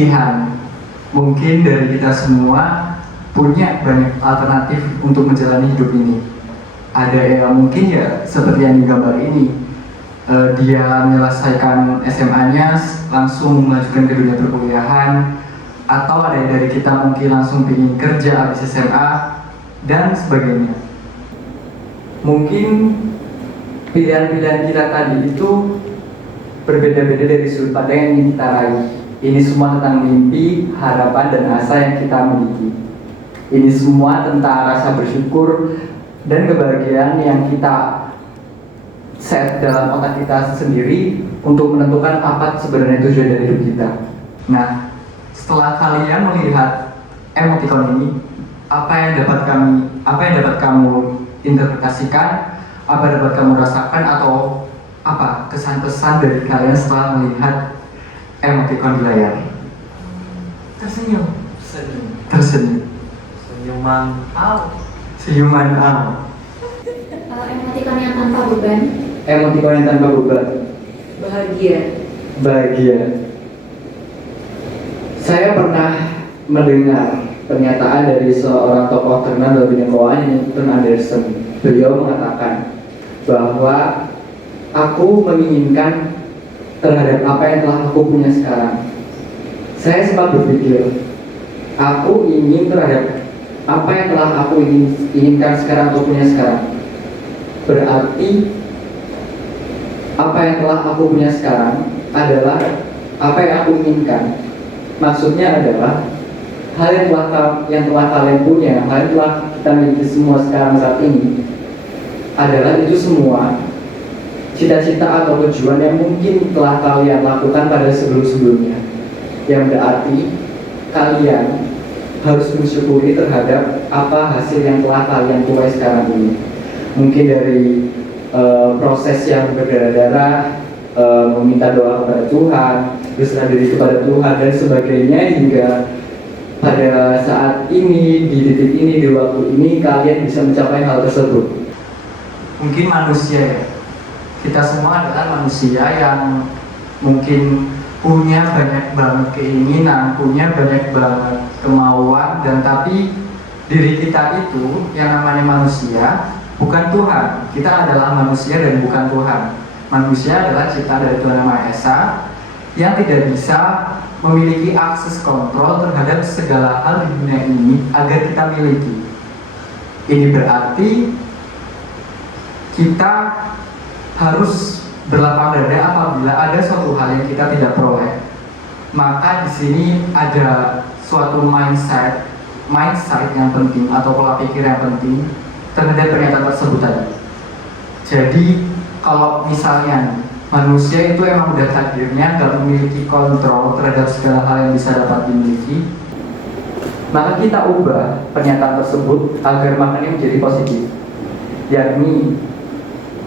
pilihan. Mungkin dari kita semua punya banyak alternatif untuk menjalani hidup ini. Ada yang mungkin ya seperti yang digambar ini, dia menyelesaikan SMA-nya langsung melanjutkan ke dunia perkuliahan, atau ada dari kita mungkin langsung ingin kerja habis SMA dan sebagainya. Mungkin pilihan-pilihan kita tadi itu berbeda-beda dari sudut pandang yang ingin kita raih. Ini semua tentang mimpi, harapan, dan asa yang kita miliki. Ini semua tentang rasa bersyukur dan kebahagiaan yang kita set dalam otak kita sendiri untuk menentukan apa sebenarnya tujuan dari hidup kita. Nah, setelah kalian melihat emoticon ini, apa yang dapat kamu interpretasikan, apa dapat kamu rasakan, atau apa kesan-kesan dari kalian setelah melihat emoticon di layar? Tersenyum. Tersenyum. Senyuman out. Senyuman out. Emoticon yang tanpa beban. Emoticon yang tanpa beban. Bahagia. Bahagia. Saya pernah mendengar pernyataan dari seorang tokoh terkenal dalam bidang keuangan, Jonathan Anderson. Beliau mengatakan bahwa aku menginginkan terhadap apa yang telah aku punya sekarang. Saya sempat berpikir, aku ingin terhadap apa yang telah aku inginkan sekarang atau punya sekarang. Berarti apa yang telah aku punya sekarang adalah apa yang aku inginkan. Maksudnya adalah hal yang telah kalian punya, hal yang telah kita miliki semua sekarang saat ini adalah itu semua cita-cita atau tujuan yang mungkin telah kalian lakukan pada sebelum-sebelumnya, yang berarti kalian harus mensyukuri terhadap apa hasil yang telah kalian tuai sekarang ini. Mungkin dari proses yang berdarah-darah, meminta doa kepada Tuhan, berserah diri kepada Tuhan dan sebagainya, hingga pada saat ini, di titik ini, di waktu ini kalian bisa mencapai hal tersebut. Mungkin manusia ya, kita semua adalah manusia yang mungkin punya banyak banget keinginan, punya banyak banget kemauan, dan tapi diri kita itu yang namanya manusia bukan Tuhan. Kita adalah manusia dan bukan Tuhan. Manusia adalah ciptaan dari Tuhan Yang Maha Esa yang tidak bisa memiliki akses kontrol terhadap segala hal di dunia ini agar kita miliki. Ini berarti kita harus berlapang dada apabila ada suatu hal yang kita tidak peroleh. Maka di sini ada suatu mindset yang penting atau pola pikir yang penting terhadap pernyataan tersebut tadi. Jadi kalau misalnya manusia itu emang udah takdirnya gak memiliki kontrol terhadap segala hal yang bisa dapat dimiliki, maka kita ubah pernyataan tersebut agar maknanya menjadi positif, yakni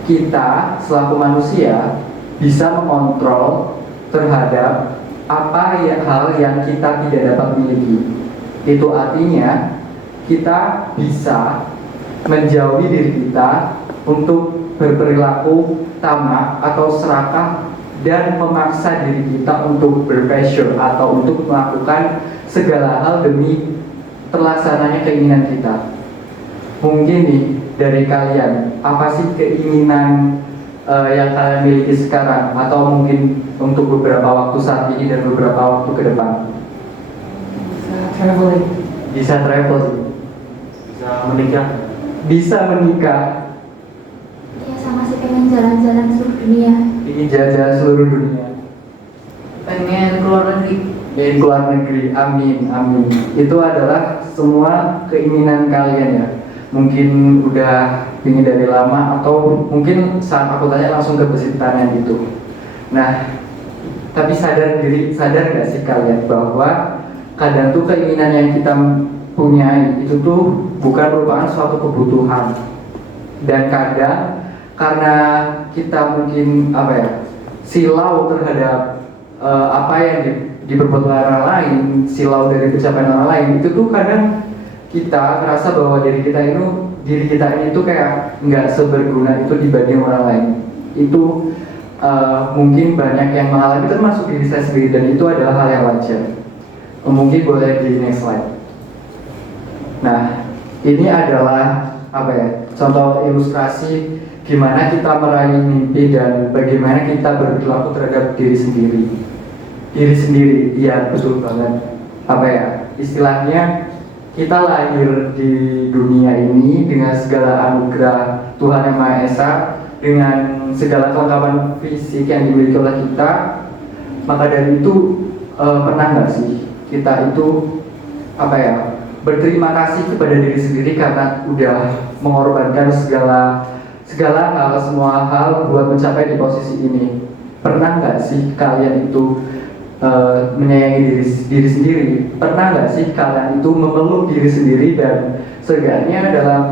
kita selaku manusia bisa mengontrol terhadap apa hal yang kita tidak dapat miliki. Itu artinya kita bisa menjauhi diri kita untuk berperilaku tamak atau serakah dan memaksa diri kita untuk berpressure atau untuk melakukan segala hal demi terlaksananya keinginan kita. Mungkin nih dari kalian, apa sih keinginan yang kalian miliki sekarang, atau mungkin untuk beberapa waktu saat ini dan beberapa waktu ke depan? Bisa traveling. Bisa menikah. Bisa menikah. Ya sama sih, pengen jalan-jalan seluruh dunia. Ingin jalan-jalan seluruh dunia. Pengen keluar negeri. Ingin keluar negeri, amin, amin. Itu adalah semua keinginan kalian ya. Mungkin udah ingin dari lama, atau mungkin saat aku tanya langsung ke pertanyaan itu. Nah, tapi sadar gak sih kalian bahwa kadang tuh keinginan yang kita punya itu tuh bukan merupakan suatu kebutuhan, dan kadang karena kita mungkin silau terhadap apa yang diperbuat oleh orang lain, silau dari pencapaian orang lain, itu tuh kadang kita merasa bahwa diri kita ini tuh kayak nggak seberguna itu dibanding orang lain. Itu mungkin banyak yang mengalami, termasuk diri saya sendiri, dan itu adalah hal yang wajar. Mungkin boleh di next slide. Nah, ini adalah apa ya? Contoh ilustrasi gimana kita meraih mimpi dan bagaimana kita berperilaku terhadap diri sendiri. Diri sendiri, iya betul banget. Apa ya? Istilahnya kita lahir di dunia ini dengan segala anugerah Tuhan Yang Maha Esa, dengan segala kelengkapan fisik yang dimiliki oleh kita. Maka dari itu pernah nggak sih kita itu apa ya, berterima kasih kepada diri sendiri karena udah mengorbankan segala hal, semua hal buat mencapai di posisi ini. Pernah nggak sih kalian itu menyayangi diri sendiri? Pernah nggak sih kalian itu memeluk diri sendiri dan seenggaknya dalam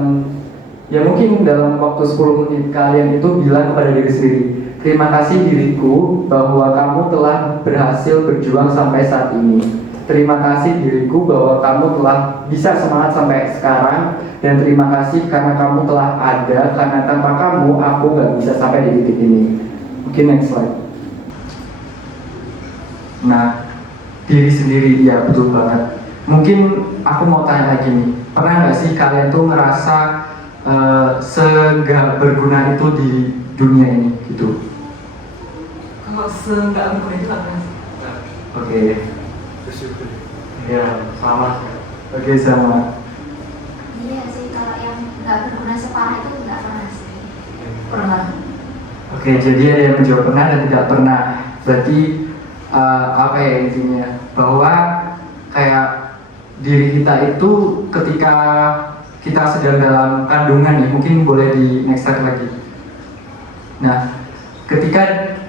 ya mungkin dalam waktu 10 menit kalian itu bilang kepada diri sendiri, terima kasih diriku bahwa kamu telah berhasil berjuang sampai saat ini. Terima kasih diriku bahwa kamu telah bisa semangat sampai sekarang, dan terima kasih karena kamu telah ada, karena tanpa kamu aku nggak bisa sampai di titik ini. Mungkin next slide. Nah, diri sendiri, ya betul banget. Mungkin aku mau tanya lagi nih, pernah nggak sih kalian tuh ngerasa se-nggak berguna itu di dunia ini gitu? Kalau se-nggak berguna itu apa sih? Oke. Bersyukur. Ya, sama. Oke, sama. Iya sih, kalau yang nggak berguna separah itu nggak pernah sih. Pernah. Oke, jadi ada yang menjawab pernah dan tidak pernah. Berarti apa ya intinya? Bahwa kayak diri kita itu ketika kita sedang dalam kandungan nih, mungkin boleh di next slide lagi. Nah, ketika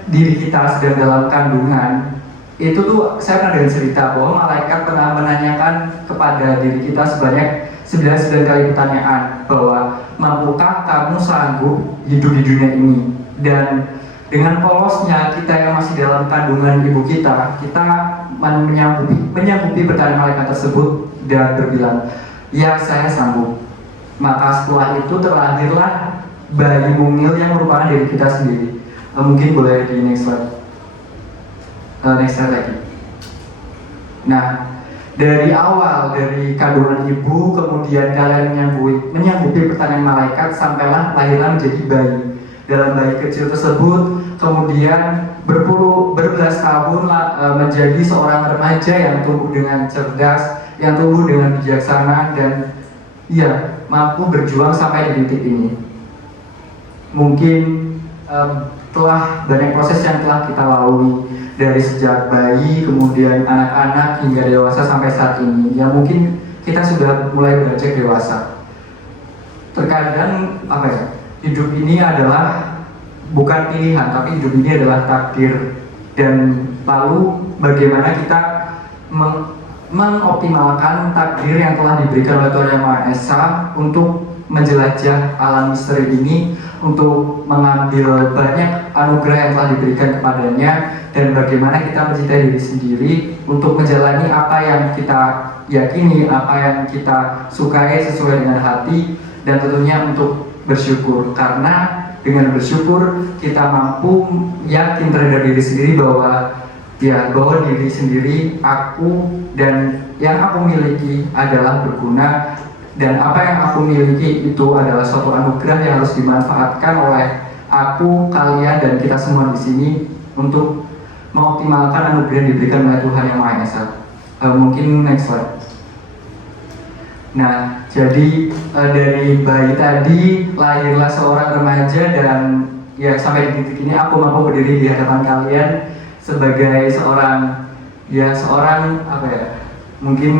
diri kita sedang dalam kandungan, itu tuh saya pernah dengar cerita bahwa malaikat pernah menanyakan kepada diri kita sebanyak 99 kali pertanyaan bahwa mampukah kamu sanggup hidup di dunia ini. Dan dengan polosnya kita yang masih dalam kandungan ibu kita menyanggupi pertanyaan malaikat tersebut dan berbilang, ya saya sanggup. Maka setelah itu terlahirlah bayi mungil yang merupakan diri kita sendiri. Mungkin boleh di next slide. Next slide lagi. Nah, dari awal, dari kandungan ibu, kemudian kalian menyanggupi pertanyaan malaikat, sampailah lahirlah menjadi bayi. Dalam bayi kecil tersebut, kemudian berbelas tahun menjadi seorang remaja yang tumbuh dengan cerdas, yang tumbuh dengan bijaksana, dan ya mampu berjuang sampai di titik ini. Mungkin telah banyak proses yang telah kita lalui dari sejak bayi, kemudian anak-anak hingga dewasa sampai saat ini. Ya mungkin kita sudah mulai beranjak dewasa. Terkadang apa ya? Hidup ini adalah bukan pilihan, tapi hidup ini adalah takdir. Dan lalu bagaimana kita mengoptimalkan takdir yang telah diberikan oleh Tuhan Yang Maha Esa untuk menjelajah alam misteri ini, untuk mengambil banyak anugerah yang telah diberikan kepadanya, dan bagaimana kita mencintai diri sendiri untuk menjalani apa yang kita yakini, apa yang kita sukai sesuai dengan hati, dan tentunya untuk bersyukur. Karena dengan bersyukur kita mampu yakin terhadap diri sendiri bahwa diri sendiri, aku, dan yang aku miliki adalah berguna, dan apa yang aku miliki itu adalah suatu anugerah yang harus dimanfaatkan oleh aku, kalian, dan kita semua di sini untuk mengoptimalkan anugerah yang diberikan oleh Tuhan Yang Maha Esa. Mungkin next slide. Nah, jadi dari bayi tadi lahirlah seorang remaja, dan ya sampai di titik ini aku mampu berdiri di hadapan kalian sebagai seorang apa ya, mungkin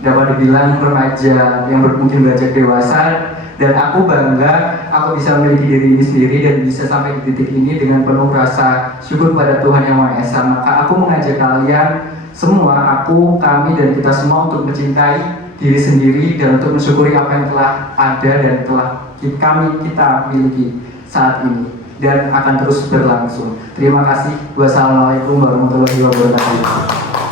dapat dibilang remaja yang mungkin beranjak dewasa, dan aku bangga aku bisa memiliki diri ini sendiri dan bisa sampai di titik ini dengan penuh rasa syukur pada Tuhan Yang Maha Esa. Maka aku mengajak kalian semua, kami, dan kita semua untuk mencintai diri sendiri dan untuk mensyukuri apa yang telah ada dan telah kita miliki saat ini dan akan terus berlangsung. Terima kasih. Wassalamualaikum warahmatullahi wabarakatuh.